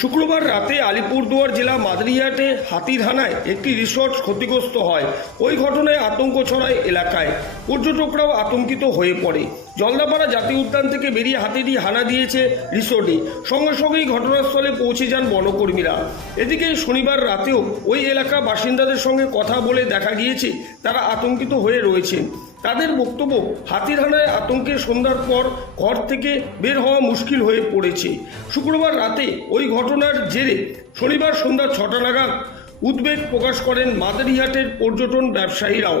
শুক্রবার রাতে আলিপুরদুয়ার জেলা মাদারিহাটে হাতির হানায় একটি রিসোর্ট ক্ষতিগ্রস্ত হয়। ওই ঘটনায় আতঙ্ক ছড়ায় এলাকায়। পর্যটকরাও আতঙ্কিত হয়ে পড়ে। জলদাপাড়া জাতীয় উদ্যান থেকে বেরিয়ে হাতিটি হানা দিয়েছে রিসোর্টে। সঙ্গে সঙ্গেই ঘটনাস্থলে পৌঁছে যান বনকর্মীরা। এদিকে শনিবার রাতেও ওই এলাকা বাসিন্দাদের সঙ্গে কথা বলে দেখা গিয়েছে। তারা আতঙ্কিত হয়ে রয়েছেন তাদের বক্তব্য হাতিরহানায় আতঙ্কের সন্ধ্যার পর ঘর থেকে বের হওয়া মুশকিল হয়ে পড়েছে। শুক্রবার রাতে ওই ঘটনার জেরে শনিবার সন্ধ্যা ছটা নাগাদ উদ্বেগ প্রকাশ করেন মাদারিহাটের পর্যটন ব্যবসায়ীরাও।